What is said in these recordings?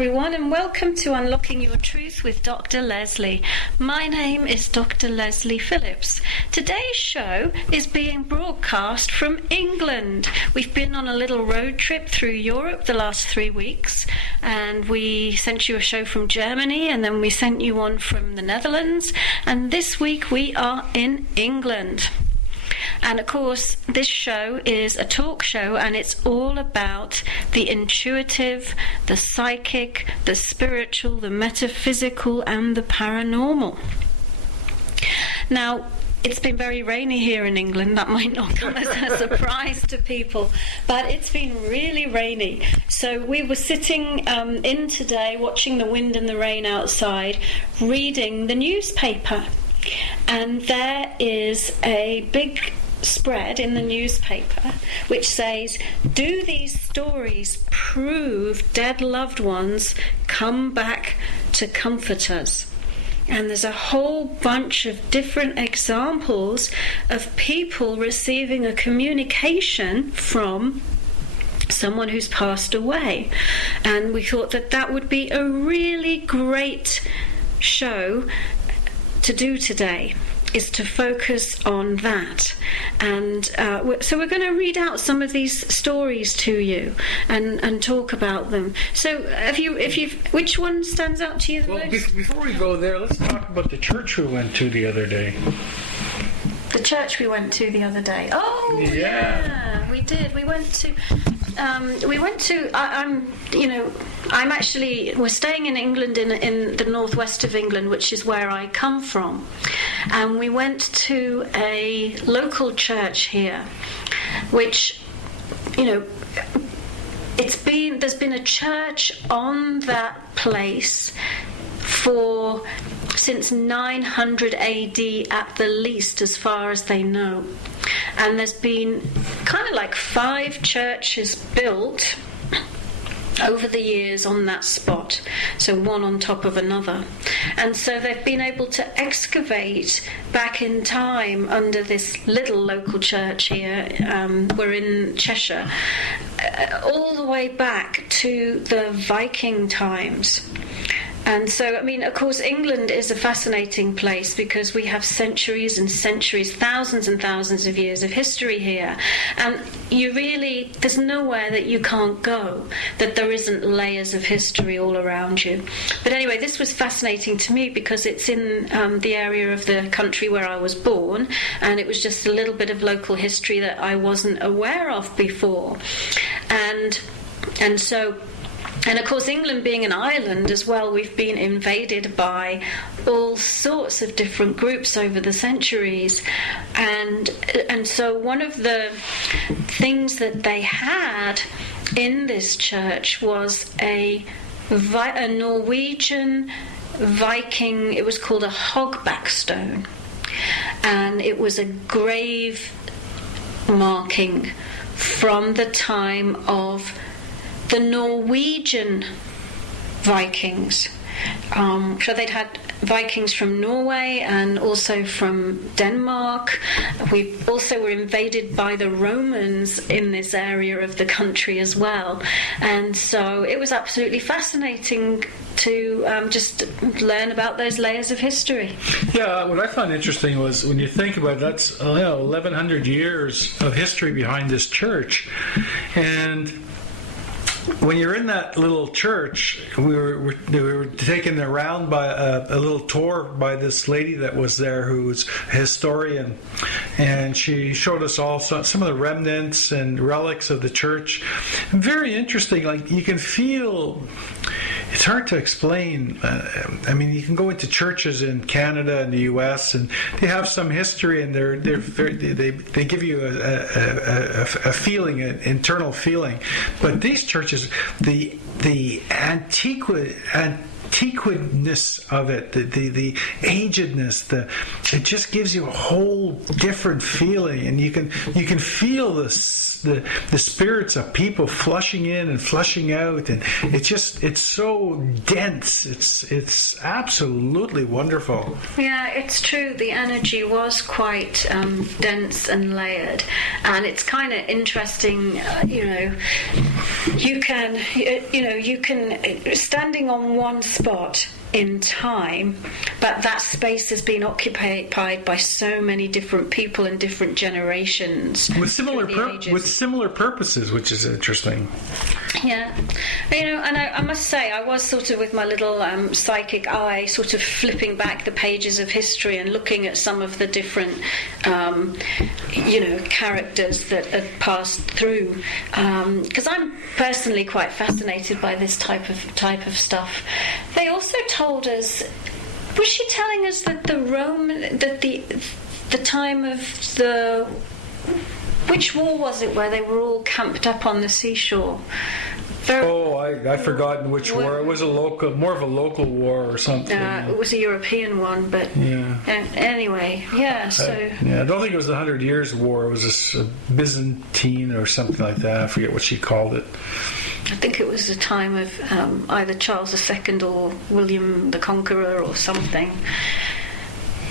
everyone, and welcome to Unlocking Your Truth with Dr. Lesley. My name is Dr. Lesley Phillips. Today's show is being broadcast from England. We've been on a little road trip through Europe the last 3 weeks, and we sent you a show from Germany, and then we sent you one from the Netherlands, and this week we are in England. And of course, this show is a talk show, and it's all about the intuitive, the psychic, the spiritual, the metaphysical, and the paranormal. Now, it's been very rainy here in England. That might not come as a surprise to people, but it's been really rainy. So we were sitting in today, watching the wind and the rain outside, reading the newspaper. And there is a big spread in the newspaper which says, "Do these stories prove dead loved ones come back to comfort us?" And there's a whole bunch of different examples of people receiving a communication from someone who's passed away. And we thought that that would be a really great show to do today, is to focus on that. And so we're going to read out some of these stories to you and talk about them. So which one stands out to you the most? Before we go there, let's talk about the church we went to the other day. The church we went to the other day. Oh, yeah, we did. We went to. We're staying in England, in the northwest of England, which is where I come from, and we went to a local church here, which, there's been a church on that place since 900 AD at the least, as far as they know. And there's been kind of like 5 churches built over the years on that spot, so one on top of another. And so they've been able to excavate back in time under this little local church here, we're in Cheshire, all the way back to the Viking times. And so, of course, England is a fascinating place because we have centuries and centuries, thousands and thousands of years of history here. And there's nowhere that you can't go, that there isn't layers of history all around you. But anyway, this was fascinating to me because it's in the area of the country where I was born, and it was just a little bit of local history that I wasn't aware of before. And of course, England being an island as well, we've been invaded by all sorts of different groups over the centuries. And so one of the things that they had in this church was a Norwegian Viking, it was called a hogback stone. And it was a grave marking from the time of the Norwegian Vikings. So they'd had Vikings from Norway and also from Denmark. We also were invaded by the Romans in this area of the country as well. And so it was absolutely fascinating to just learn about those layers of history. Yeah, what I found interesting was when you think about it, that's 1,100 years of history behind this church. And when you're in that little church, we were taken around by a little tour by this lady that was there, who was a historian, and she showed us all some of the remnants and relics of the church. Very interesting. Like, you can feel. It's hard to explain. You can go into churches in Canada and the U.S. and they have some history, and they give you a feeling, an internal feeling. But these churches, the antiqueness of it, the agedness, it just gives you a whole different feeling, and you can feel the spirits of people flushing in and flushing out, and it's so dense. It's absolutely wonderful. Yeah, it's true. The energy was quite dense and layered, and it's kind of interesting. You can standing on one spot in time, but that space has been occupied by so many different people and different generations with similar purposes, which is interesting. Yeah, and I must say, I was sort of with my little psychic eye, sort of flipping back the pages of history and looking at some of the different, characters that had passed through, because I'm personally quite fascinated by this type of stuff. They also told us, was she telling us that the time of the, which war was it where they were all camped up on the seashore? I've forgotten which war. It was more of a local war or something. It was a European one, but anyway, so. I don't think it was the 100 Years' War. It was a Byzantine or something like that. I forget what she called it. I think it was the time of either Charles II or William the Conqueror or something.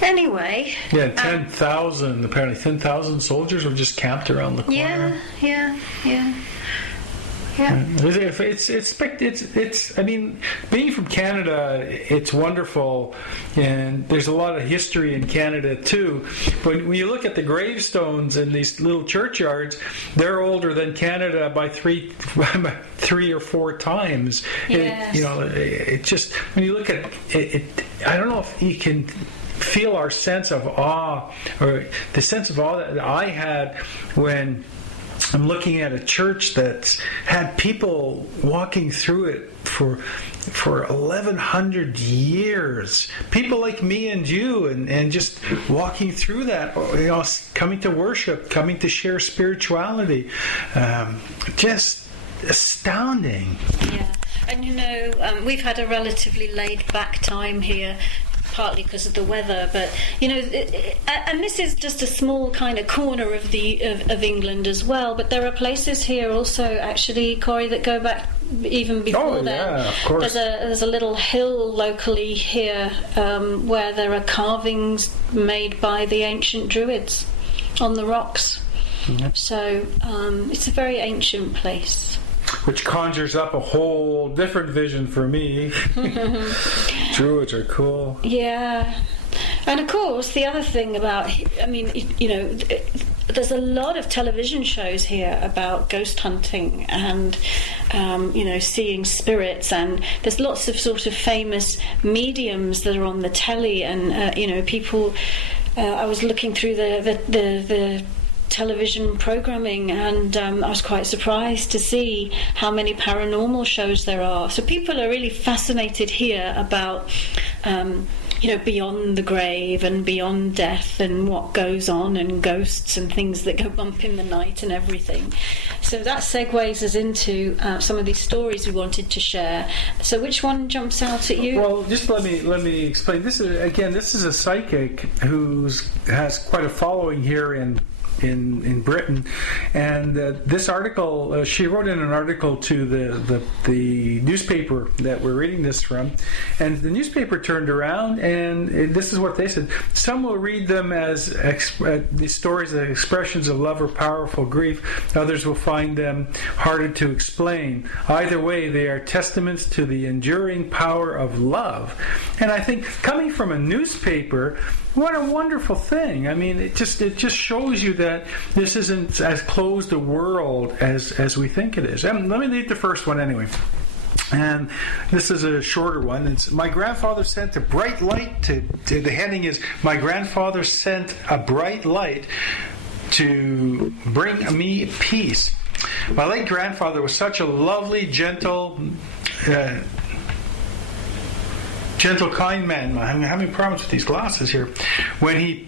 Anyway. Yeah, 10,000, apparently 10,000 soldiers were just camped around the corner. Yeah. It's. I mean, being from Canada, it's wonderful, and there's a lot of history in Canada too. But when you look at the gravestones in these little churchyards, they're older than Canada by three or four times. Yes. It just, when you look at it, I don't know if you can feel our sense of awe, or the sense of awe that I had when I'm looking at a church that's had people walking through it for 1,100 years. People like me and you, and just walking through that, coming to worship, coming to share spirituality. Just astounding. Yeah, and we've had a relatively laid-back time here, partly because of the weather, but and this is just a small kind of corner of England as well. But there are places here also, actually, Corey, that go back even before then. Yeah, of course. There's a little hill locally here where there are carvings made by the ancient Druids on the rocks. Mm-hmm. So it's a very ancient place. Which conjures up a whole different vision for me. Druids are cool. Yeah. And of course, the other thing about, there's a lot of television shows here about ghost hunting and, seeing spirits, and there's lots of sort of famous mediums that are on the telly, and, people, I was looking through the television programming, and I was quite surprised to see how many paranormal shows there are. So people are really fascinated here about beyond the grave and beyond death and what goes on, and ghosts and things that go bump in the night and everything. So that segues us into some of these stories we wanted to share. So which one jumps out at you? Well, just let me explain. This is a psychic who has quite a following here in Britain, and this article, she wrote in an article to the newspaper that we're reading this from, and the newspaper turned around, and this is what they said: some will read them as these stories as expressions of love or powerful grief. Others will find them harder to explain. Either way, they are testaments to the enduring power of love. And I think, coming from a newspaper, what a wonderful thing. I mean, it just shows you that this isn't as closed a world as we think it is. And let me read the first one anyway. And this is a shorter one. It's, my grandfather sent a bright light to the heading is, my grandfather sent a bright light to bring me peace. My late grandfather was such a lovely, gentle, kind man. I'm having problems with these glasses here. When he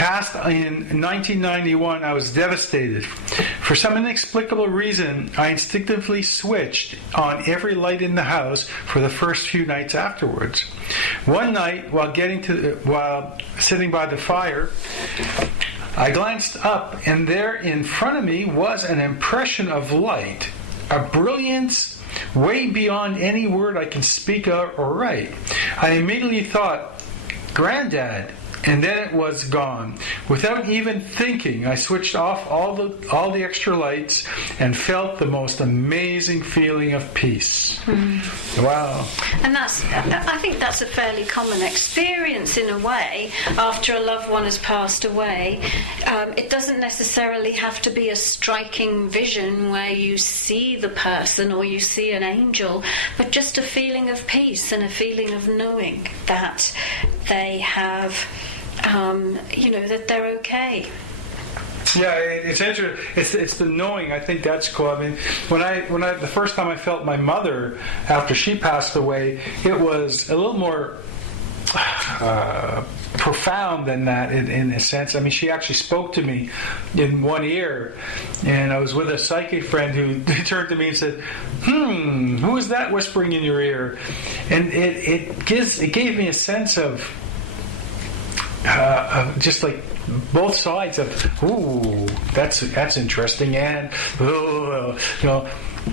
passed in 1991, I was devastated. For some inexplicable reason, I instinctively switched on every light in the house for the first few nights afterwards. One night, while sitting by the fire, I glanced up, and there in front of me was an impression of light, a brilliance way beyond any word I can speak of or write. I immediately thought, Granddad, and then it was gone. Without even thinking, I switched off all the extra lights and felt the most amazing feeling of peace. Wow. And I think that's a fairly common experience in a way after a loved one has passed away. It doesn't necessarily have to be a striking vision where you see the person or you see an angel, but just a feeling of peace and a feeling of knowing that they have that they're okay. Yeah, it's interesting. It's the knowing. I think that's cool. I mean, when I the first time I felt my mother after she passed away, it was a little more profound than that in a sense. I mean, she actually spoke to me in one ear, and I was with a psychic friend who turned to me and said, who is that whispering in your ear? And it gave me a sense of just like both sides of, ooh, that's interesting, and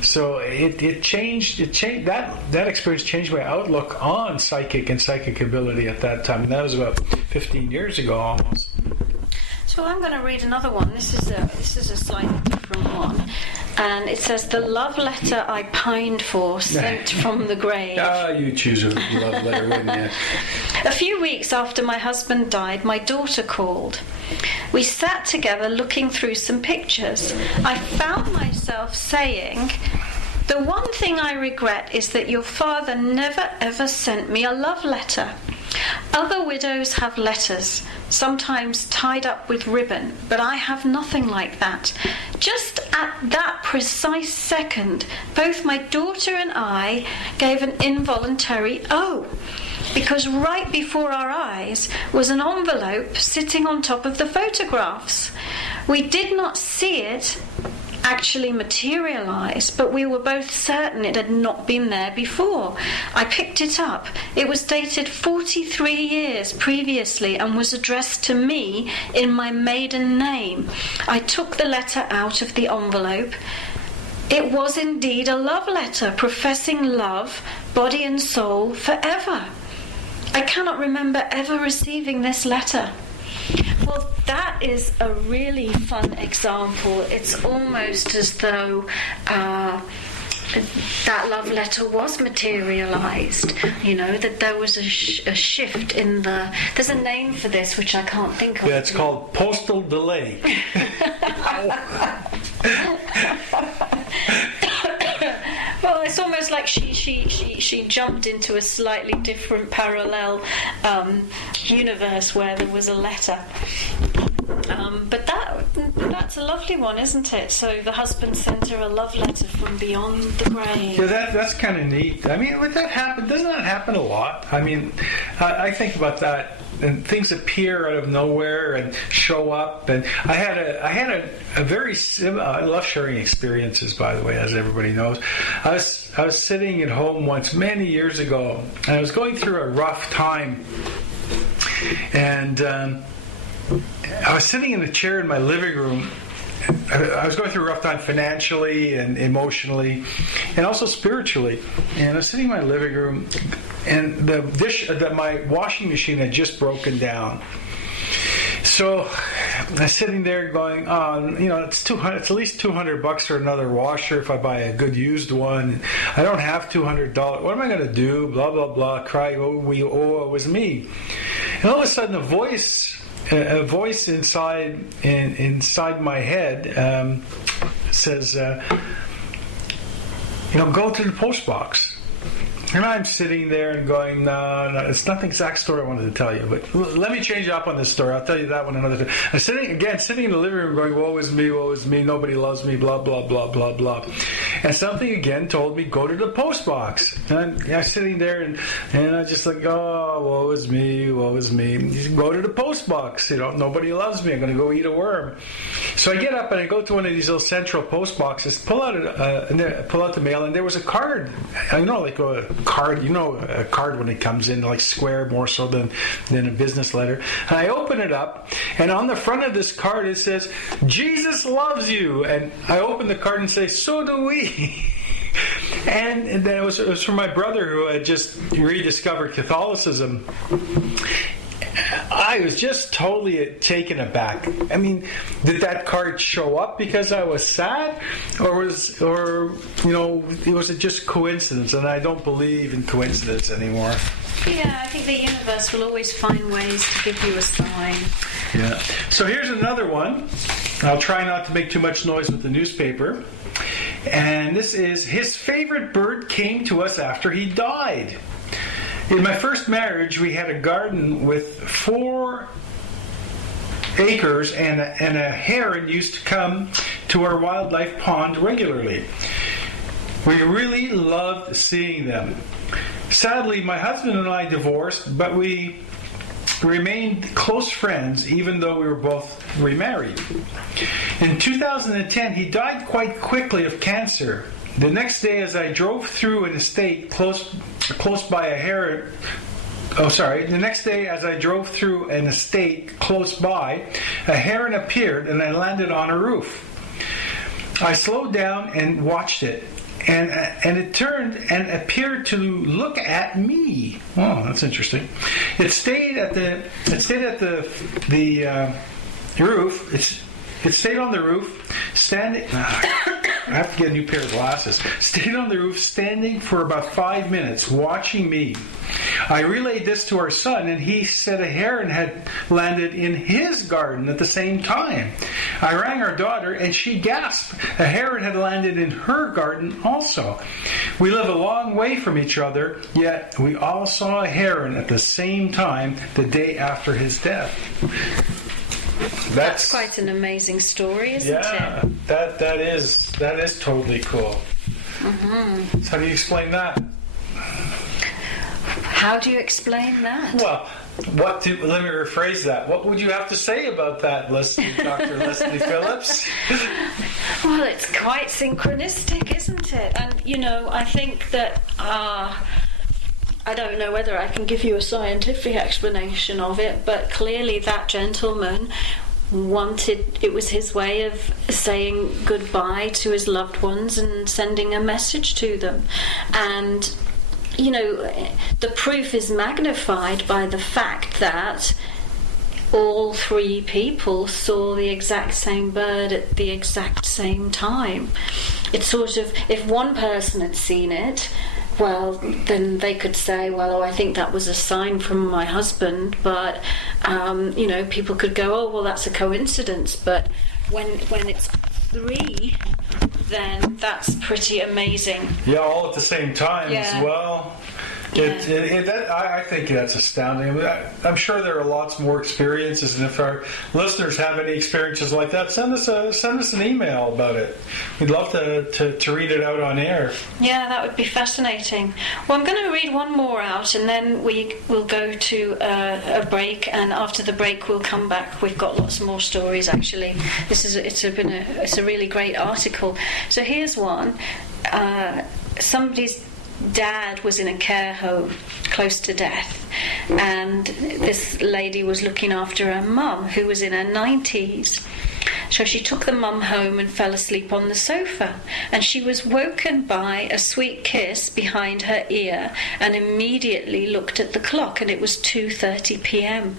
so it changed that experience changed my outlook on psychic and psychic ability at that time, and that was about 15 years ago almost. So I'm going to read another one. This is a slightly different one. And it says, the love letter I pined for, sent from the grave. You choose a love letter, wouldn't you? A few weeks after my husband died, my daughter called. We sat together looking through some pictures. I found myself saying, the one thing I regret is that your father never ever sent me a love letter. Other widows have letters, sometimes tied up with ribbon, but I have nothing like that. Just at that precise second, both my daughter and I gave an involuntary "oh," because right before our eyes was an envelope sitting on top of the photographs. We did not see it actually materialize, but we were both certain it had not been there before. I picked it up. It was dated 43 years previously and was addressed to me in my maiden name. I took the letter out of the envelope. It was indeed a love letter professing love, body and soul, forever. I cannot remember ever receiving this letter. Well, that is a really fun example. It's almost as though that love letter was materialized, that there was a shift in the... There's a name for this, which I can't think of. Yeah, it's called postal delay. Well, it's almost like she jumped into a slightly different parallel universe where there was a letter. But that's a lovely one, isn't it? So the husband sent her a love letter from beyond the grave. Yeah, that's kind of neat. I mean, doesn't that happen a lot? I mean, I think about that, and things appear out of nowhere and show up. And I had a very similar. I love sharing experiences, by the way, as everybody knows. I was sitting at home once many years ago, and I was going through a rough time, and I was sitting in a chair in my living room. I was going through a rough time financially and emotionally and also spiritually. And I was sitting in my living room, and my washing machine had just broken down. So I was sitting there going, it's $200. It's at least $200 for another washer if I buy a good used one. I don't have $200. What am I going to do? Blah blah blah. Cry. Oh, it was me. And all of a sudden, a voice inside my head says, go to the post box. And I'm sitting there and going, no, it's not the exact story I wanted to tell you, but let me change up on this story. I'll tell you that one another time. I'm sitting in the living room going, woe is me, nobody loves me, blah, blah, blah, blah, blah. And something again told me, go to the post box. And I'm sitting there and I just like, oh, woe is me. Go to the post box. Nobody loves me. I'm going to go eat a worm. So I get up and I go to one of these little central post boxes, pull out the mail, and there was a card. Like a card, a card when it comes in, like square more so than a business letter. And I open it up, and on the front of this card it says, Jesus loves you. And I open the card and say, so do we. And then it was from my brother who had just rediscovered Catholicism. I was just totally taken aback. I mean, did that card show up because I was sad, or was it just coincidence? And I don't believe in coincidence anymore. Yeah, I think the universe will always find ways to give you a sign. Yeah. So here's another one. I'll try not to make too much noise with the newspaper. And this is, his favorite bird came to us after he died. In my first marriage, we had a garden with 4 acres, and a heron used to come to our wildlife pond regularly. We really loved seeing them. Sadly, my husband and I divorced, but we remained close friends even though we were both remarried. In 2010, he died quite quickly of cancer. The next day, as I drove through an estate close by a heron. The next day, as I drove through an estate close by, a heron appeared and I landed on a roof. I slowed down and watched it, and it turned and appeared to look at me. Oh, that's interesting. It stayed at the roof. It stayed on the roof, standing. I have to get a new pair of glasses. Stayed on the roof, standing for about 5 minutes, watching me. I relayed this to our son, and he said a heron had landed in his garden at the same time. I rang our daughter, and she gasped. A heron had landed in her garden also. We live a long way from each other, yet we all saw a heron at the same time the day after his death. That's quite an amazing story, isn't it? Yeah, that is totally cool. Mm-hmm. So how do you explain that? How do you explain that? Well, let me rephrase that. What would you have to say about that, Dr. Lesley Phillips? Well, it's quite synchronistic, isn't it? And, I think that I don't know whether I can give you a scientific explanation of it, but clearly that gentleman it was his way of saying goodbye to his loved ones and sending a message to them. And the proof is magnified by the fact that all 3 people saw the exact same bird at the exact same time. It's sort of, if one person had seen it, well, then they could say, I think that was a sign from my husband, but people could go, oh, well, that's a coincidence. But when it's 3, then that's pretty amazing. Yeah, all at the same time as well. I think that's astounding. I'm sure there are lots more experiences, and if our listeners have any experiences like that, send us an email about it. We'd love to read it out on air. Yeah, that would be fascinating. Well, I'm going to read one more out, and then we will go to a break. And after the break, we'll come back. We've got lots more stories. Actually, it's a really great article. So here's one. Somebody's dad was in a care home close to death, and this lady was looking after her mum, who was in her 90s. So she took the mum home and fell asleep on the sofa, and she was woken by a sweet kiss behind her ear and immediately looked at the clock, and it was 2:30 p.m.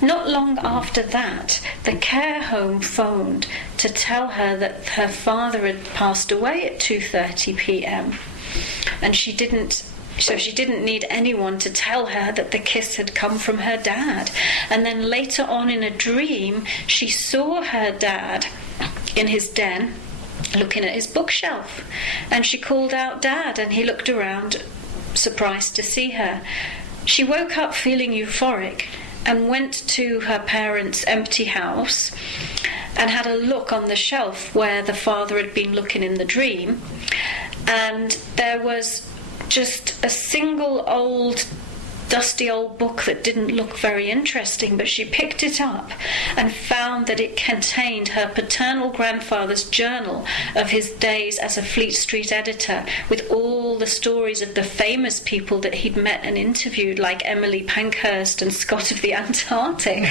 Not long after that, the care home phoned to tell her that her father had passed away at 2:30 p.m. and she didn't need anyone to tell her that the kiss had come from her dad. And then later on in a dream, she saw her dad in his den looking at his bookshelf, and she called out, "Dad," and he looked around surprised to see her. She woke up feeling euphoric and went to her parents' empty house and had a look on the shelf where the father had been looking in the dream, and there was just a single dusty old book that didn't look very interesting, but she picked it up and found that it contained her paternal grandfather's journal of his days as a Fleet Street editor, with all the stories of the famous people that he'd met and interviewed, like Emily Pankhurst and Scott of the Antarctic.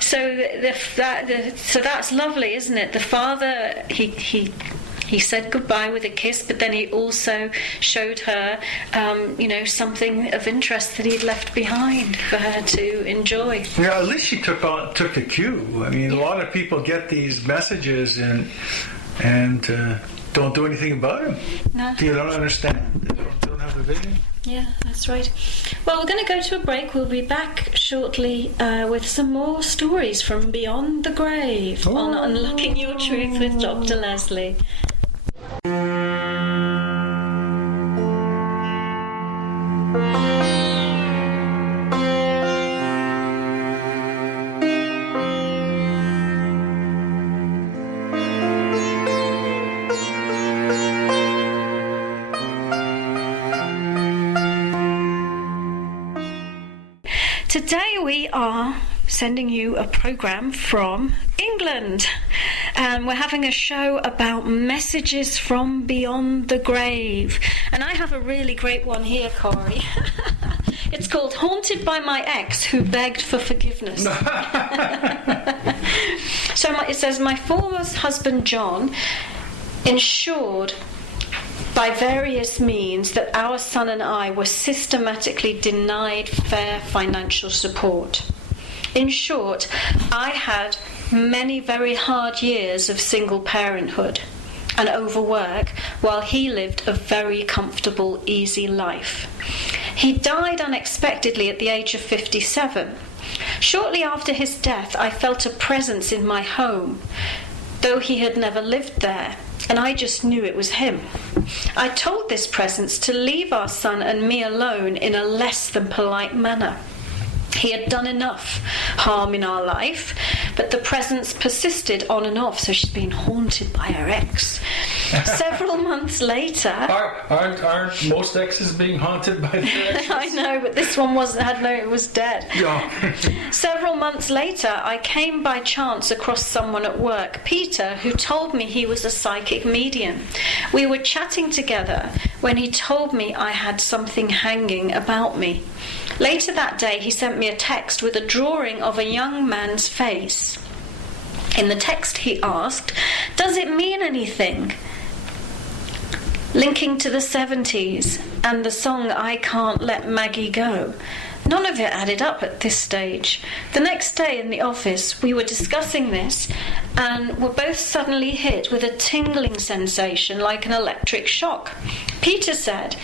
So that's lovely, isn't it? The father, he said goodbye with a kiss, but then he also showed her, something of interest that he'd left behind for her to enjoy. Yeah, at least she took a cue. I mean, a lot of people get these messages and don't do anything about them. No. You don't understand. They don't have the vision. Yeah, that's right. Well, we're going to go to a break. We'll be back shortly with some more stories from beyond the grave on Unlocking Your Truth with Dr. Lesley. Today we are sending you a program from England, and we're having a show about messages from beyond the grave, and I have a really great one here, Corey. It's called Haunted by My Ex Who Begged for Forgiveness. It says, my former husband John ensured by various means that our son and I were systematically denied fair financial support. In short, I had many very hard years of single parenthood and overwork while he lived a very comfortable, easy life. He died unexpectedly at the age of 57. Shortly after his death, I felt a presence in my home, though he had never lived there, and I just knew it was him. I told this presence to leave our son and me alone in a less than polite manner. He had done enough harm in our life, but the presence persisted on and off, so she's been haunted by her ex. Several months later... Aren't most exes being haunted by their exes? I know, but this one it was dead. Yeah. Several months later, I came by chance across someone at work, Peter, who told me he was a psychic medium. We were chatting together when he told me I had something hanging about me. Later that day, he sent me a text with a drawing of a young man's face. In the text, he asked, "Does it mean anything?" Linking to the 70s and the song I Can't Let Maggie Go. None of it added up at this stage. The next day in the office, we were discussing this and were both suddenly hit with a tingling sensation like an electric shock. Peter said,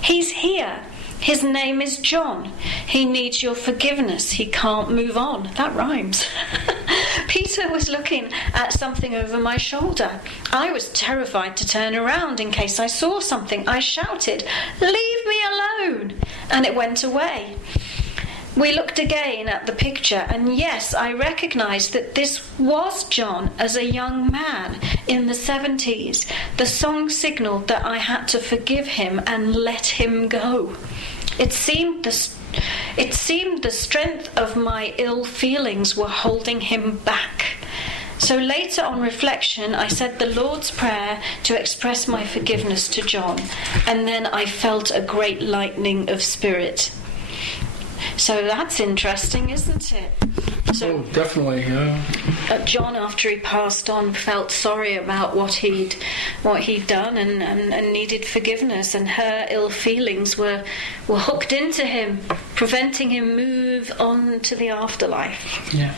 "He's here. His name is John. He needs your forgiveness. He can't move on." That rhymes. Peter was looking at something over my shoulder. I was terrified to turn around in case I saw something. I shouted, "Leave me alone!" And it went away. We looked again at the picture, and yes, I recognized that this was John as a young man in the 70s. The song signaled that I had to forgive him and let him go. It seemed the strength of my ill feelings were holding him back. So later on reflection, I said the Lord's Prayer to express my forgiveness to John, and then I felt a great lightening of spirit. So that's interesting, isn't it? So, definitely. John, after he passed on, felt sorry about what he'd done and needed forgiveness, and her ill feelings were hooked into him, preventing him move on to the afterlife. Yeah,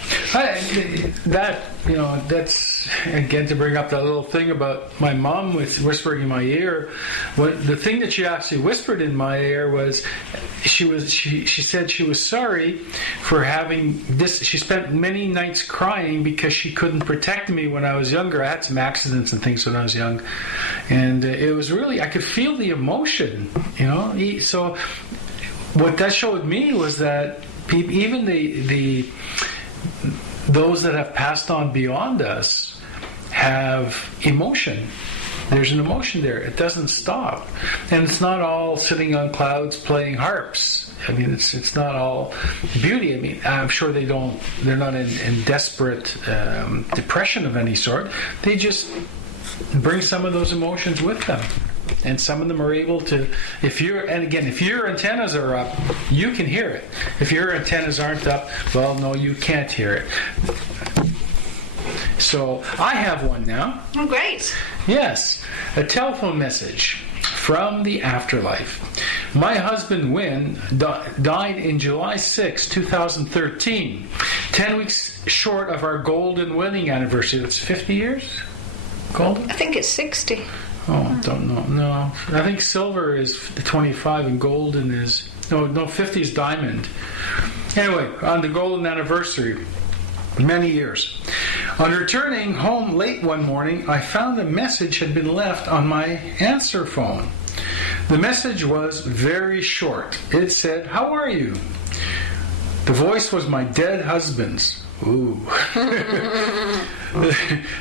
that's again to bring up that little thing about my mom whispering in my ear. The thing that she actually whispered in my ear was she said she was sorry for having she spent many nights crying because she couldn't protect me when I was younger. I had some accidents and things when I was young, and it was really, I could feel the emotion, So what that showed me was that even those that have passed on beyond us have emotion. There's an emotion there. It doesn't stop, and it's not all sitting on clouds playing harps. I mean, it's not all beauty. I mean, I'm sure they're not in desperate depression of any sort. They just bring some of those emotions with them. And some of them are able to, if your antennas are up, you can hear it. If your antennas aren't up, well, no, you can't hear it. So I have one now. Oh, great. Yes, a telephone message from the afterlife. My husband, Wynne, died in July 6, 2013, 10 weeks short of our golden wedding anniversary. That's 50 years? Golden? I think it's 60. Oh, don't know. No, I think silver is 25 and golden is... No, 50 is diamond. Anyway, on the golden anniversary, many years. On returning home late one morning, I found a message had been left on my answer phone. The message was very short. It said, "How are you?" The voice was my dead husband's. Ooh.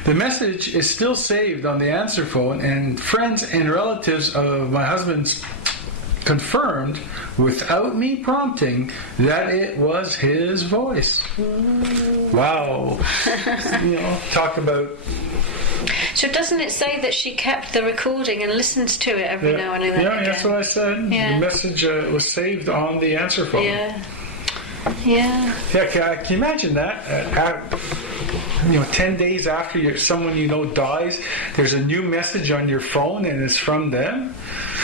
The message is still saved on the answer phone, and friends and relatives of my husband's confirmed, without me prompting, that it was his voice. Wow. Talk about... So doesn't it say that she kept the recording and listened to it every now and then again? Yeah, that's what I said. Yeah. The message was saved on the answer phone. Yeah. Yeah, can you imagine that? 10 days after someone dies, there's a new message on your phone and it's from them?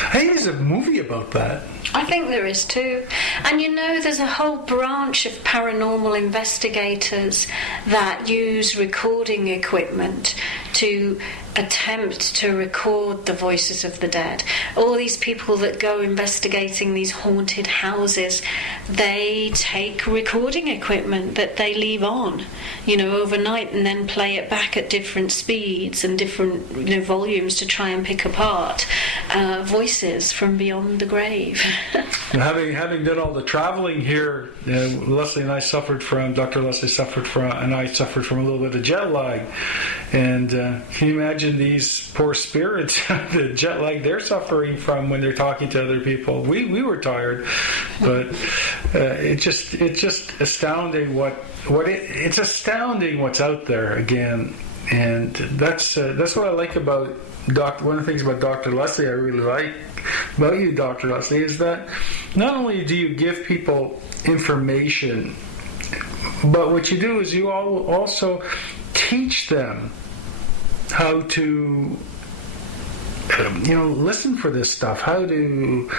I think there's a movie about that. I think there is too. And there's a whole branch of paranormal investigators that use recording equipment to attempt to record the voices of the dead. All these people that go investigating these haunted houses, they take recording equipment that they leave on, overnight, and then play it back at different speeds and different volumes to try and pick apart voices from beyond the grave. Having done all the traveling here, Lesley and I Dr. Lesley suffered from a little bit of jet lag. And can you imagine these poor spirits, the jet lag they're suffering from when they're talking to other people? We were tired, but it's just astounding it's astounding what's out there again. And that's what I like about one of the things about Dr. Lesley I really like about you, Dr. Lesley, is that not only do you give people information, but what you do is you also teach them how to listen for this stuff, how to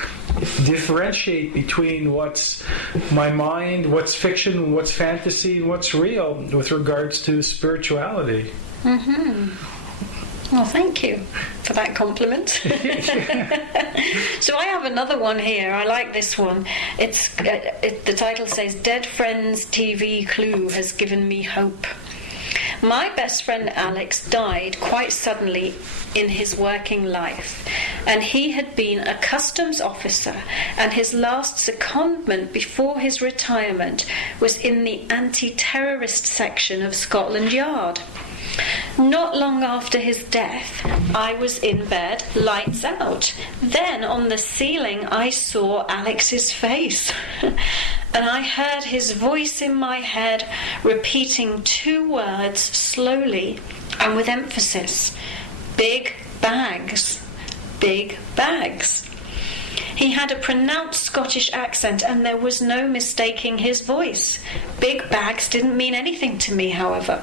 differentiate between what's my mind, what's fiction, what's fantasy, what's real with regards to spirituality. Mm-hmm. Well, thank you for that compliment. So I have another one here. I like this one. The title says, "Dead Friends TV Clue has given me hope." My best friend Alex died quite suddenly in his working life, and he had been a customs officer, and his last secondment before his retirement was in the anti-terrorist section of Scotland Yard. Not long after his death, I was in bed, lights out. Then on the ceiling I saw Alex's face, and I heard his voice in my head repeating two words slowly and with emphasis: "Big bags, big bags." He had a pronounced Scottish accent, and there was no mistaking his voice. Big bags didn't mean anything to me, however.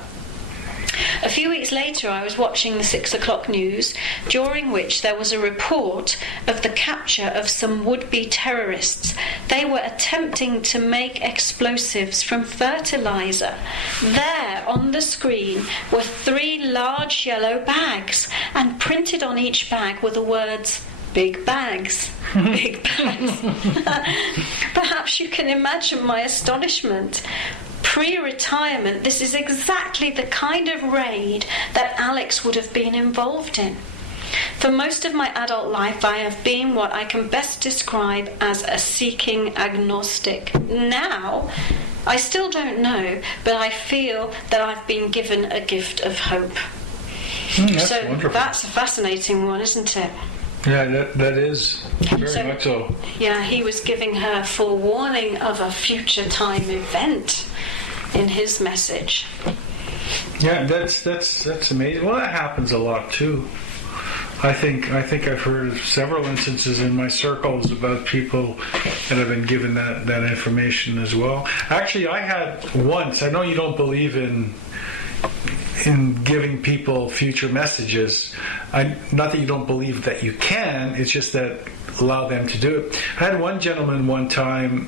A few weeks later, I was watching the 6 o'clock news, during which there was a report of the capture of some would-be terrorists. They were attempting to make explosives from fertilizer. There, on the screen, were 3 large yellow bags, and printed on each bag were the words, "Big bags, big bags." Perhaps you can imagine my astonishment. pre-retirement, this is exactly the kind of raid that Alex would have been involved in. For most of my adult life, I have been what I can best describe as a seeking agnostic. Now, I still don't know, but I feel that I've been given a gift of hope. That's so wonderful. That's a fascinating one, isn't it? Yeah, that is very much so. Yeah, he was giving her forewarning of a future time event in his message. Yeah, that's amazing. Well, that happens a lot too. I think I've heard of several instances in my circles about people that have been given that information as well. Actually, I had once. I know you don't believe in giving people future messages. Not that you don't believe that you can. It's just that allow them to do it. I had one gentleman one time,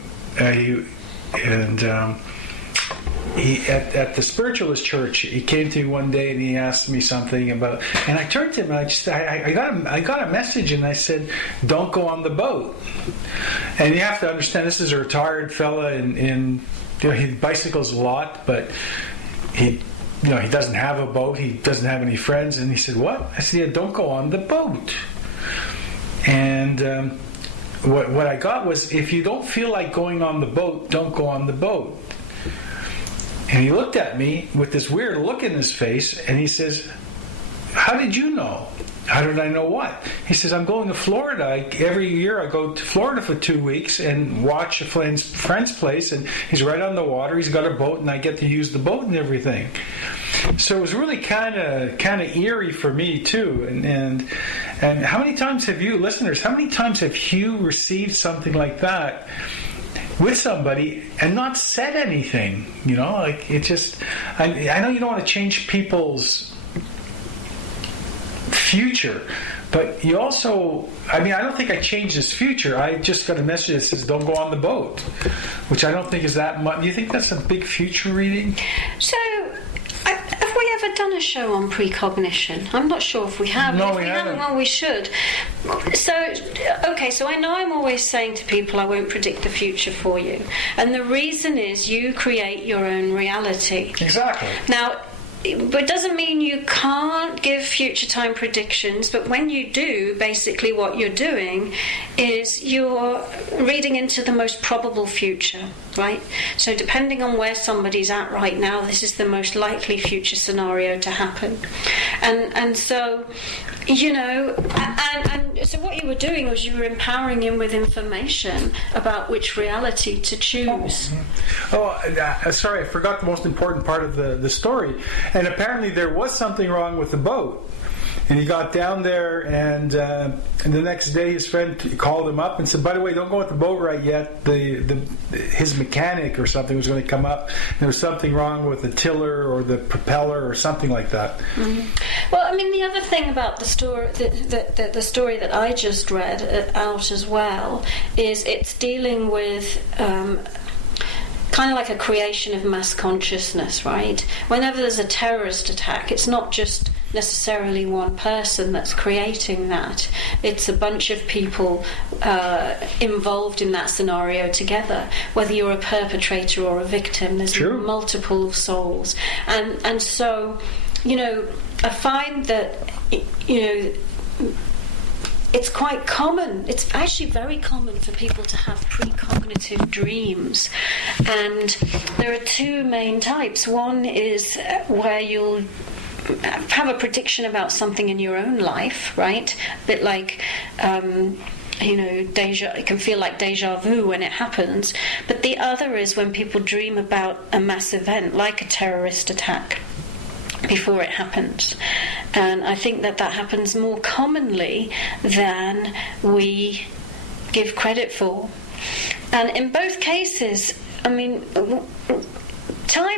he at the spiritualist church, he came to me one day and he asked me something about, and I turned to him and I got a message and I said, don't go on the boat. And you have to understand, this is a retired fella in he bicycles a lot, but he doesn't have a boat, he doesn't have any friends. And he said, what? I said, yeah, don't go on the boat. And what I got was, if you don't feel like going on the boat, don't go on the boat. And he looked at me with this weird look in his face, and he says, how did you know? How did I know what? He says, I'm going to Florida. Every year I go to Florida for 2 weeks and watch a friend's place, and he's right on the water. He's got a boat, and I get to use the boat and everything. So it was really kind of eerie for me too. And how many times have you, listeners, how many times have you received something like that with somebody and not said anything? Like it just, I know you don't want to change people's future, but you also, I don't think I changed his future. I just got a message that says don't go on the boat, which I don't think is that much. Do you think that's a big future reading? So have we ever done a show on precognition? I'm not sure if we have. No, if we haven't, well, we should. So I know I'm always saying to people, I won't predict the future for you. And the reason is you create your own reality. Exactly. Now, but it doesn't mean you can't give future time predictions, but when you do, basically what you're doing is you're reading into the most probable future, right? So depending on where somebody's at right now, this is the most likely future scenario to happen. And so, and so what you were doing was you were empowering him with information about which reality to choose. Sorry, I forgot the most important part of the story. And apparently there was something wrong with the boat. And he got down there, and the next day his friend called him up and said, by the way, don't go with the boat right yet. His mechanic or something was going to come up. There was something wrong with the tiller or the propeller or something like that. Mm-hmm. Well, the other thing about the story, the story that I just read out as well, is it's dealing with kind of like a creation of mass consciousness, right? Whenever there's a terrorist attack, it's not just necessarily one person that's creating that. It's a bunch of people involved in that scenario together. Whether you're a perpetrator or a victim, there's True. multiple souls. And so, I find that, it's quite common. It's actually very common for people to have precognitive dreams. And there are two main types. One is where you'll have a prediction about something in your own life, right? A bit like, it can feel like deja vu when it happens. But the other is when people dream about a mass event, like a terrorist attack, before it happens. And I think that happens more commonly than we give credit for. And in both cases, time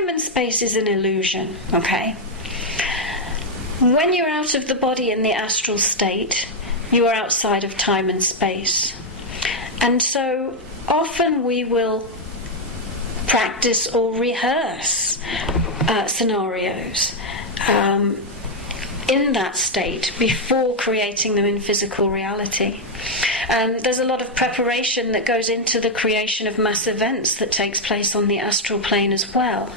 and space is an illusion, okay? When you're out of the body in the astral state, you are outside of time and space. And so often we will practice or rehearse scenarios. in that state before creating them in physical reality. And there's a lot of preparation that goes into the creation of mass events that takes place on the astral plane as well.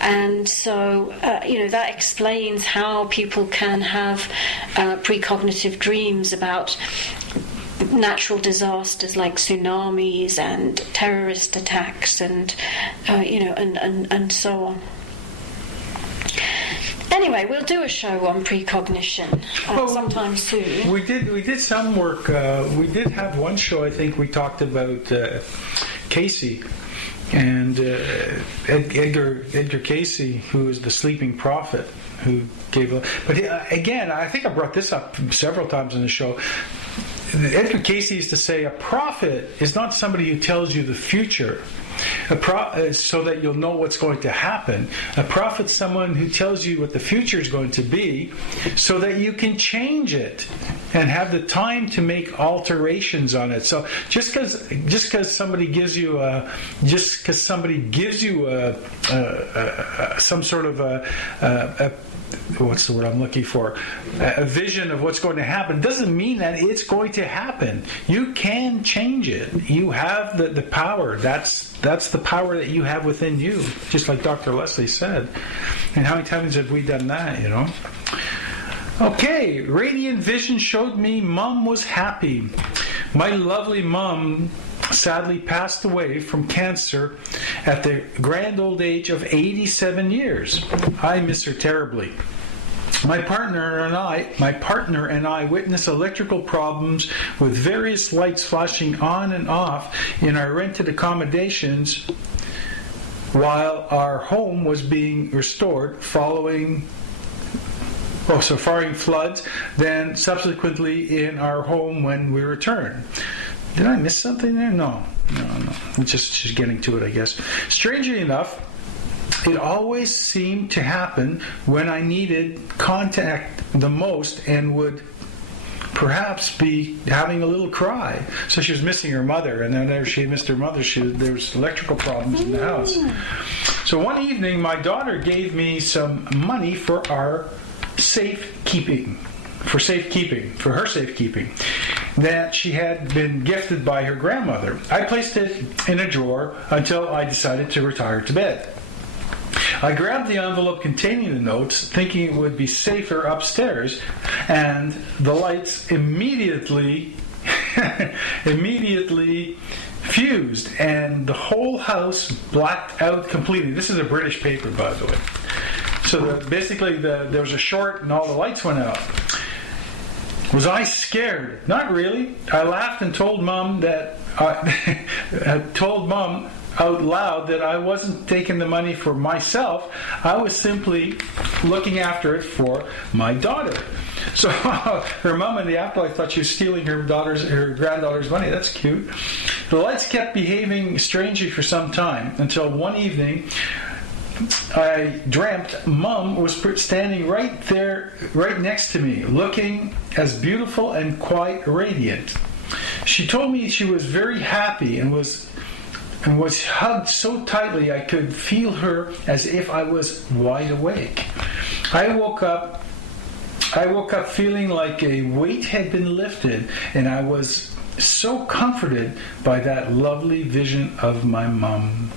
And so, that explains how people can have precognitive dreams about natural disasters like tsunamis and terrorist attacks and so on. Anyway, we'll do a show on precognition sometime soon. We did some work. We did have one show. I think we talked about Casey and Edgar Casey, who is the sleeping prophet, who gave. But again, I think I brought this up several times in the show. Edgar Casey used to say a prophet is not somebody who tells you the future so that you'll know what's going to happen. A prophet's someone who tells you what the future is going to be so that you can change it and have the time to make alterations on it. So just because somebody gives you some sort of a what's the word I'm looking for? A vision of what's going to happen doesn't mean that it's going to happen. You can change it. You have the power. That's the power that you have within you, just like Dr. Lesley said. And how many times have we done that, Okay, radiant vision showed me Mom was happy. My lovely mom sadly passed away from cancer at the grand old age of 87 years. I miss her terribly. My partner and I witnessed electrical problems with various lights flashing on and off in our rented accommodations while our home was being restored following floods, then subsequently in our home when we returned. Did I miss something there? No. Just getting to it, I guess. Strangely enough, it always seemed to happen when I needed contact the most and would perhaps be having a little cry. So she was missing her mother, and then she missed her mother, there was electrical problems in the house. So one evening, my daughter gave me some money for her safekeeping, that she had been gifted by her grandmother. I placed it in a drawer until I decided to retire to bed. I grabbed the envelope containing the notes, thinking it would be safer upstairs, and the lights immediately fused, and the whole house blacked out completely. This is a British paper, by the way. So there was a short, and all the lights went out. Was I scared? Not really. I laughed and told Mom out loud that I wasn't taking the money for myself. I was simply looking after it for my daughter. So her mom in the afterlife thought she was stealing her granddaughter's money. That's cute. The lights kept behaving strangely for some time until one evening I dreamt Mom was standing right next to me, looking as beautiful and quite radiant. She told me she was very happy and was hugged so tightly I could feel her as if I was wide awake. I woke up feeling like a weight had been lifted, and I was so comforted by that lovely vision of my mom.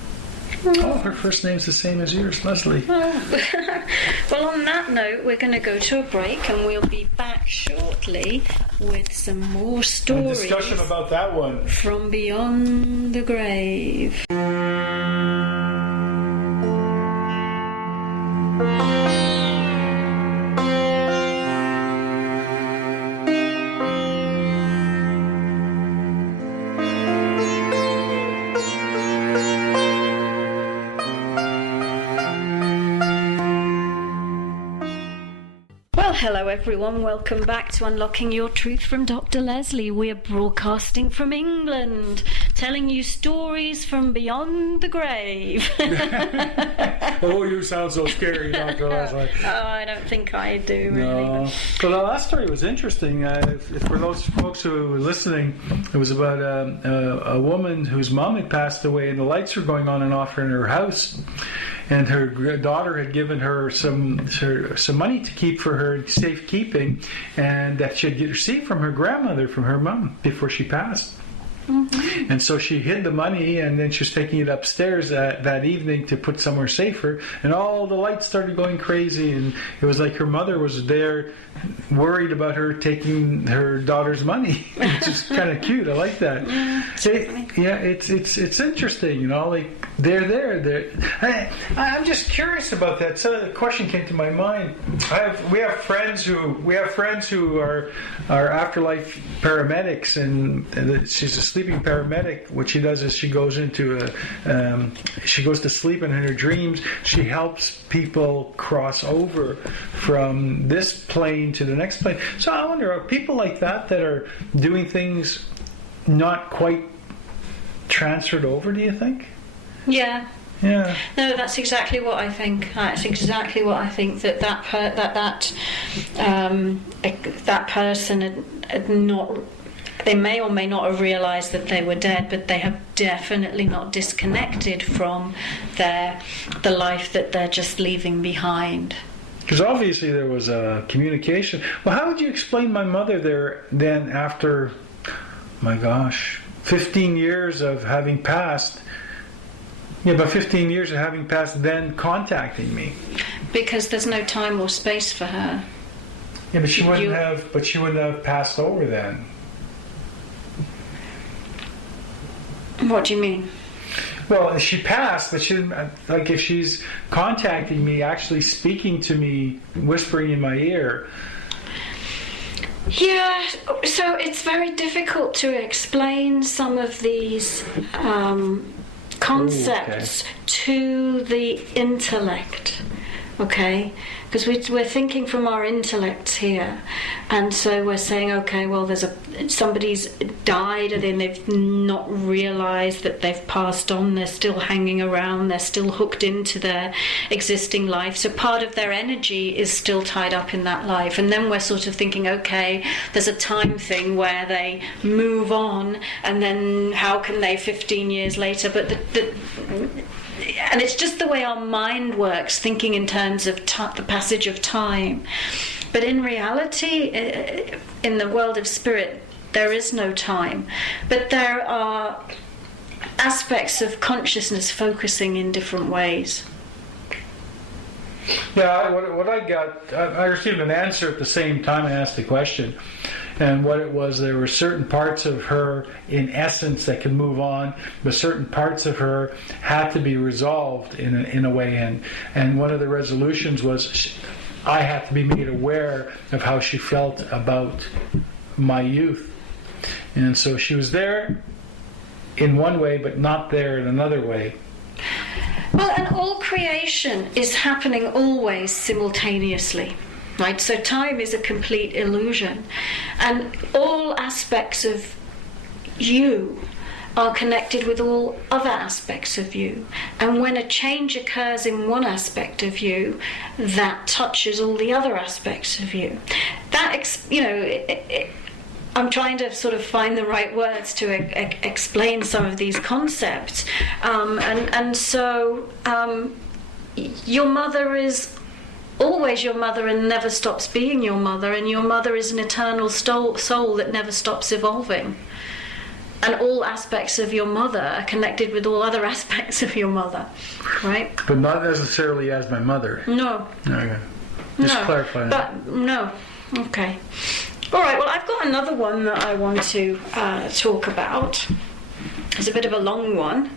Oh, her first name's the same as yours, Lesley. Oh. Well, on that note, we're going to go to a break, and we'll be back shortly with some more stories. A discussion about that one. From beyond the grave. Hello everyone, welcome back to Unlocking Your Truth from Dr. Lesley. We're broadcasting from England, telling you stories from beyond the grave. Oh, you sound so scary, Dr. Lesley. Oh, I don't think I do, really. No. Well, the last story was interesting. For those folks who were listening, it was about a woman whose mom had passed away, and the lights were going on and off in her house. and her daughter had given her some money to keep for her safekeeping, and that she had received from her grandmother, from her mom, before she passed. Mm-hmm. And so she hid the money, and then she was taking it upstairs that evening to put somewhere safer, and all the lights started going crazy, and it was like her mother was there worried about her taking her daughter's money, which is kind of cute. I like that. It's interesting, you know, like they're there. I'm just curious about that. So the question came to my mind. We have friends who are afterlife paramedics, and she's a sleeping paramedic. What she does is she goes to sleep, and in her dreams she helps people cross over from this plane to the next plane. So I wonder, are people like that are doing things not quite transferred over, do you think? Yeah. Yeah. No, that's exactly what I think. That's exactly what I think. That person had not. They may or may not have realised that they were dead, but they have definitely not disconnected from the life that they're just leaving behind. Because obviously there was a communication. Well, how would you explain my mother there then after, my gosh, 15 years of having passed? Yeah, but 15 years of having passed, then contacting me. Because there's no time or space for her. Yeah, but she wouldn't have passed over then. What do you mean? Well, she passed, but she didn't, like, if she's contacting me, actually speaking to me, whispering in my ear. Yeah, so it's very difficult to explain some of these concepts to the intellect, okay? Because we're thinking from our intellects here, and so we're saying, okay, well, somebody's died, and then they've not realised that they've passed on. They're still hanging around. They're still hooked into their existing life. So part of their energy is still tied up in that life. And then we're sort of thinking, okay, there's a time thing where they move on, and then how can they 15 years later? But and it's just the way our mind works, thinking in terms of the passage of time. But in reality, in the world of spirit, there is no time. But there are aspects of consciousness focusing in different ways. Yeah, what I got, I received an answer at the same time I asked the question. And what it was, there were certain parts of her, in essence, that could move on, but certain parts of her had to be resolved in a way. And one of the resolutions was I had to be made aware of how she felt about my youth. And so she was there in one way, but not there in another way. Well, and all creation is happening always simultaneously. Right, so time is a complete illusion, and all aspects of you are connected with all other aspects of you. And when a change occurs in one aspect of you, that touches all the other aspects of you. I'm trying to sort of find the right words to explain some of these concepts, and so your mother is always your mother and never stops being your mother, and your mother is an eternal soul that never stops evolving. And all aspects of your mother are connected with all other aspects of your mother, right? But not necessarily as my mother. No. Okay. Just clarify that. But no. Okay. All right. Well, I've got another one that I want to talk about. It's a bit of a long one.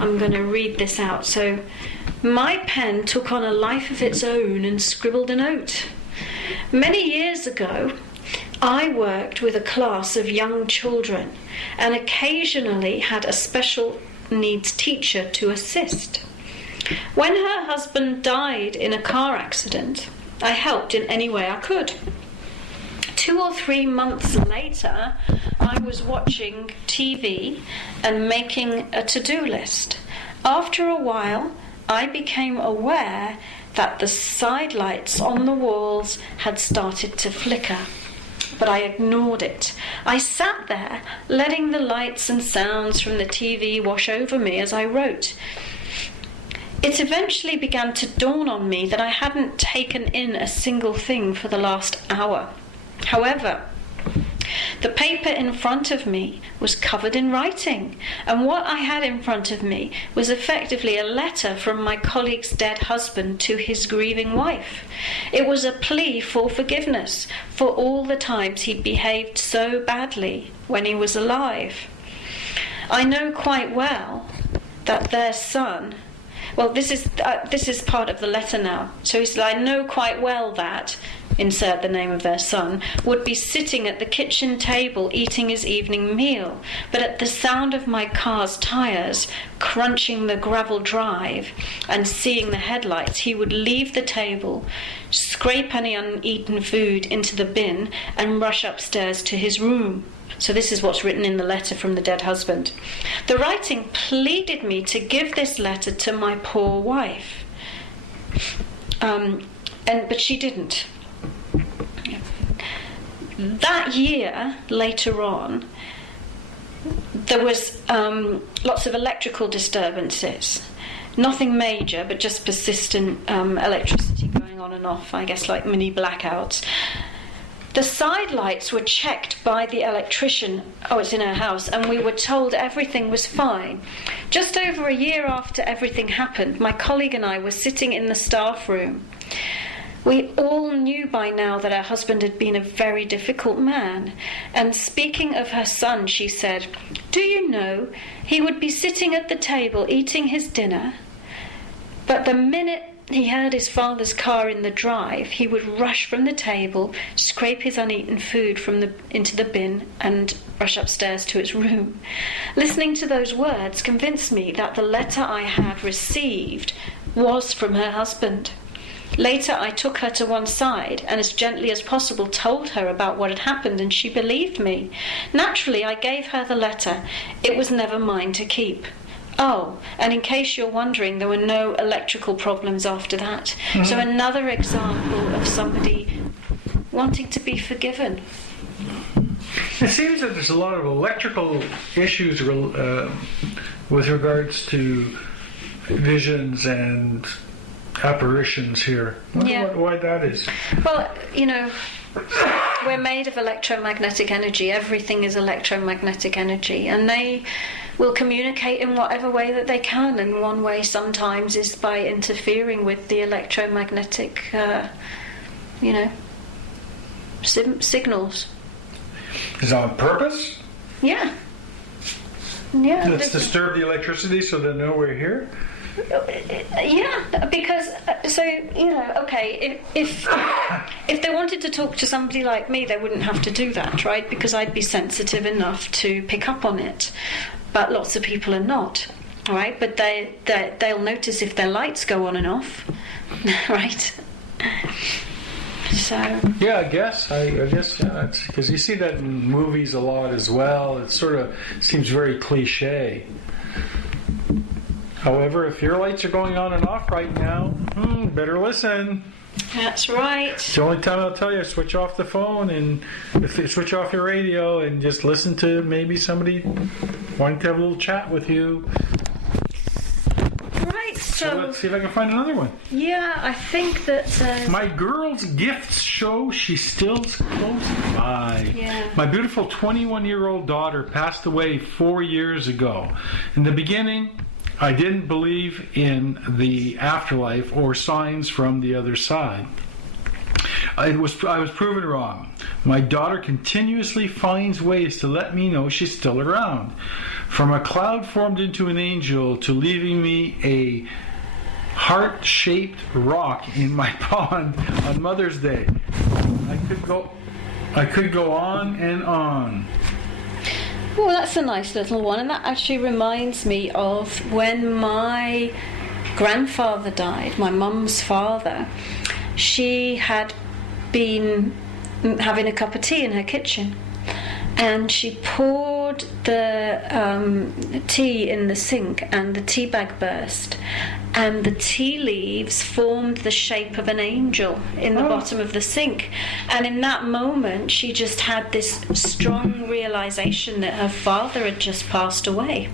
I'm going to read this out. So, my pen took on a life of its own and scribbled a note. Many years ago, I worked with a class of young children and occasionally had a special needs teacher to assist. When her husband died in a car accident, I helped in any way I could. 2 or 3 months later, I was watching TV and making a to-do list. After a while, I became aware that the side lights on the walls had started to flicker, but I ignored it. I sat there, letting the lights and sounds from the TV wash over me as I wrote. it eventually began to dawn on me that I hadn't taken in a single thing for the last hour. However, the paper in front of me was covered in writing, and what I had in front of me was effectively a letter from my colleague's dead husband to his grieving wife. It was a plea for forgiveness for all the times he'd behaved so badly when he was alive. I know quite well that their son... Well, this is part of the letter now. So he said, I know quite well that, insert the name of their son, would be sitting at the kitchen table eating his evening meal, but at the sound of my car's tyres crunching the gravel drive and seeing the headlights, he would leave the table, scrape any uneaten food into the bin, and rush upstairs to his room. So this is what's written in the letter from the dead husband. The writing pleaded me to give this letter to my poor wife. But she didn't. That year, later on, there was lots of electrical disturbances. Nothing major, but just persistent electricity going on and off, I guess like mini blackouts. The side lights were checked by the electrician. Oh, it's in her house, and we were told everything was fine. Just over a year after everything happened, my colleague and I were sitting in the staff room. We all knew by now that her husband had been a very difficult man, and speaking of her son, she said, "Do you know, he would be sitting at the table eating his dinner, but the minute he heard his father's car in the drive, he would rush from the table, scrape his uneaten food into the bin, and rush upstairs to his room." Listening to those words convinced me that the letter I had received was from her husband. Later, I took her to one side and as gently as possible told her about what had happened, and she believed me. Naturally, I gave her the letter. It was never mine to keep. Oh, and in case you're wondering, there were no electrical problems after that. Mm-hmm. So another example of somebody wanting to be forgiven. It seems that there's a lot of electrical issues with regards to visions and apparitions here. I wonder why that is. Well, we're made of electromagnetic energy. Everything is electromagnetic energy, and they will communicate in whatever way that they can, and one way sometimes is by interfering with the electromagnetic signals. Is it on purpose? Yeah. Let's disturb the electricity so they know we're here? Yeah, because if they wanted to talk to somebody like me, they wouldn't have to do that, right? Because I'd be sensitive enough to pick up on it. But lots of people are not, right? But they'll notice if their lights go on and off, right? So yeah, I guess it's because you see that in movies a lot as well. It sort of seems very cliche. However, if your lights are going on and off right now, better listen. That's right. It's the only time I'll tell you, switch off the phone and switch off your radio and just listen to maybe somebody wanting to have a little chat with you. Right, so let's see if I can find another one. Yeah, I think that... My girl's gifts show she's still close by. Yeah. My beautiful 21-year-old daughter passed away 4 years ago. In the beginning, I didn't believe in the afterlife or signs from the other side. I was proven wrong. My daughter continuously finds ways to let me know she's still around. From a cloud formed into an angel to leaving me a heart-shaped rock in my pond on Mother's Day. I could go on and on. Well, that's a nice little one, and that actually reminds me of when my grandfather died, my mum's father. She had been having a cup of tea in her kitchen, and she poured the tea in the sink, and the tea bag burst, and the tea leaves formed the shape of an angel in the bottom of the sink. And in that moment, she just had this strong realization that her father had just passed away.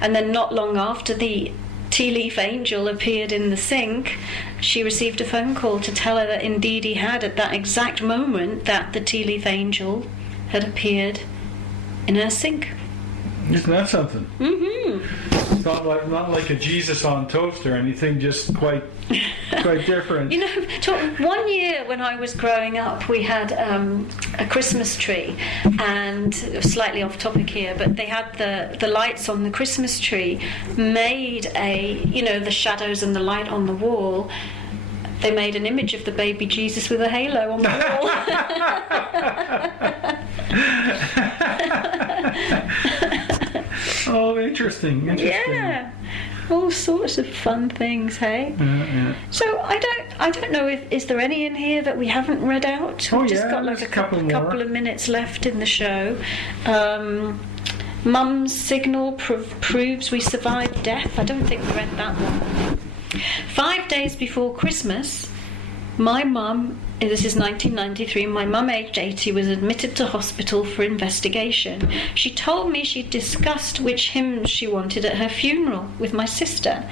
And then not long after the tea leaf angel appeared in the sink, she received a phone call to tell her that indeed he had, at that exact moment, that the tea leaf angel had appeared in her sink. Isn't that something? Mm-hmm. It's not like a Jesus on toast or anything, just quite different. You know, 1 year when I was growing up, we had a Christmas tree, and slightly off topic here, but they had the lights on the Christmas tree made the shadows and the light on the wall. They made an image of the baby Jesus with a halo on the wall. Oh, interesting. Yeah, all sorts of fun things, hey? Yeah. So I don't know is there any in here that we haven't read out? We've just got like a couple of minutes left in the show. Mum's signal proves we survived death. I don't think we read that one. 5 days before Christmas, my mum, this is 1993, my mum, aged 80, was admitted to hospital for investigation. She told me she'd discussed which hymns she wanted at her funeral with my sister.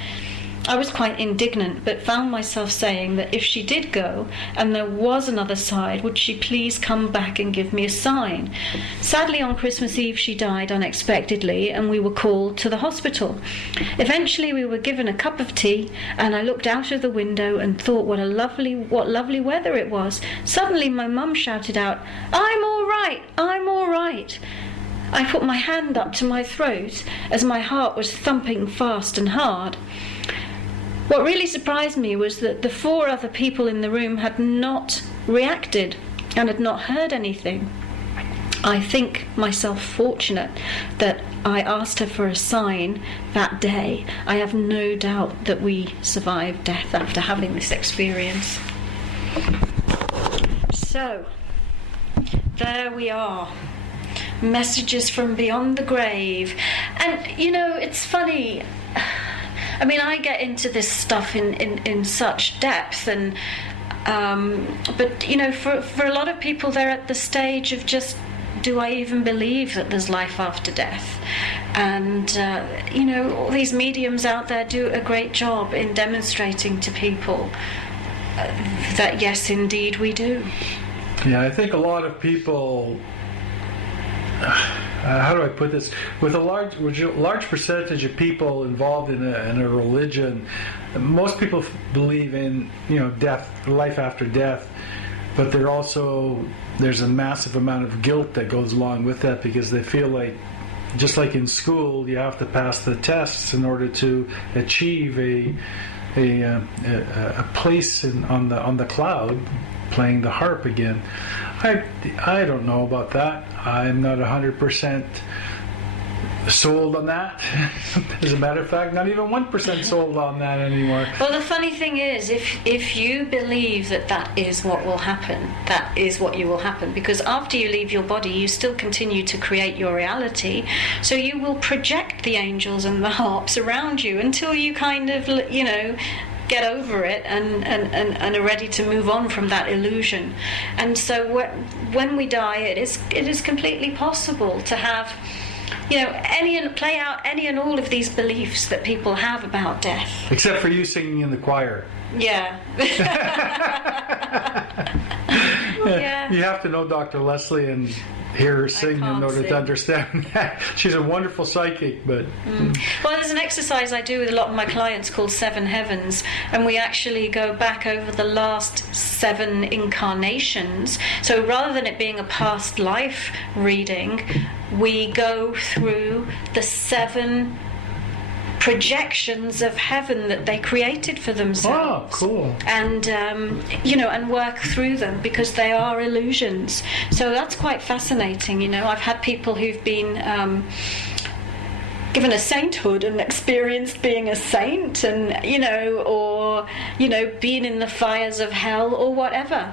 I was quite indignant, but found myself saying that if she did go, and there was another side, would she please come back and give me a sign? Sadly, on Christmas Eve she died unexpectedly, and we were called to the hospital. Eventually we were given a cup of tea, and I looked out of the window and thought what lovely weather it was. Suddenly my mum shouted out, "I'm all right, I'm all right." I put my hand up to my throat as my heart was thumping fast and hard. What really surprised me was that the 4 other people in the room had not reacted and had not heard anything. I think myself fortunate that I asked her for a sign that day. I have no doubt that we survived death after having this experience. So, there we are. Messages from beyond the grave. And, it's funny. I mean, I get into this stuff in such depth, and but for a lot of people, they're at the stage of just, do I even believe that there's life after death? And all these mediums out there do a great job in demonstrating to people that yes, indeed, we do. Yeah, I think a lot of people. How do I put this? With a large percentage of people involved in a religion, most people believe in death, life after death, but there's a massive amount of guilt that goes along with that, because they feel like, just like in school, you have to pass the tests in order to achieve a place on the cloud, playing the harp again. I don't know about that. I'm not 100% sold on that. As a matter of fact, not even 1% sold on that anymore. Well, the funny thing is, if you believe that is what will happen, that is what you will happen, because after you leave your body, you still continue to create your reality, so you will project the angels and the harps around you until you kind of, get over it and are ready to move on from that illusion. And so when we die, it is completely possible to have play out any and all of these beliefs that people have about death. Except for you singing in the choir. Yeah. Yeah. You have to know Dr. Lesley and hear her sing in order to understand that. She's a wonderful psychic, but... Well, there's an exercise I do with a lot of my clients called 7 Heavens, and we actually go back over the last 7 incarnations. So rather than it being a past life reading, we go through the 7 projections of heaven that they created for themselves. Oh, cool. And and work through them, because they are illusions. So that's quite fascinating. I've had people who've been given a sainthood and experienced being a saint, and or being in the fires of hell or whatever.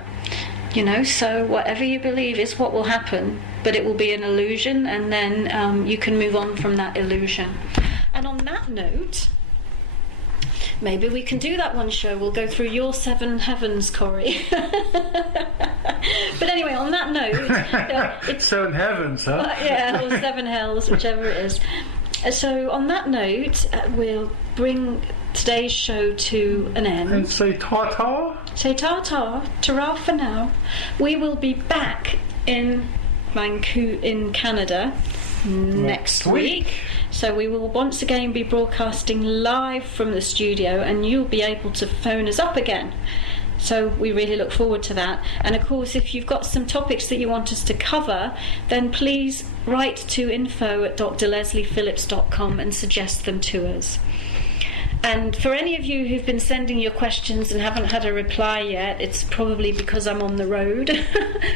So whatever you believe is what will happen, but it will be an illusion, and then you can move on from that illusion. And on that note, maybe we can do that one show. We'll go through your 7 heavens, Corey. But anyway, on that note... it's 7 heavens, huh? Yeah, or 7 hells, whichever it is. So on that note, we'll bring today's show to an end. And say ta-ta. Say ta-ta, ta-ra for now. We will be back in Vancouver, in Canada, next week. So we will once again be broadcasting live from the studio, and you'll be able to phone us up again. So we really look forward to that. And of course, if you've got some topics that you want us to cover, then please write to info@drlesleyphillips.com and suggest them to us. And for any of you who've been sending your questions and haven't had a reply yet, it's probably because I'm on the road,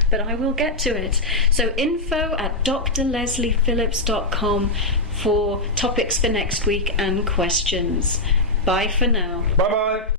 but I will get to it. So info@drlesleyphillips.com for topics for next week and questions. Bye for now. Bye-bye.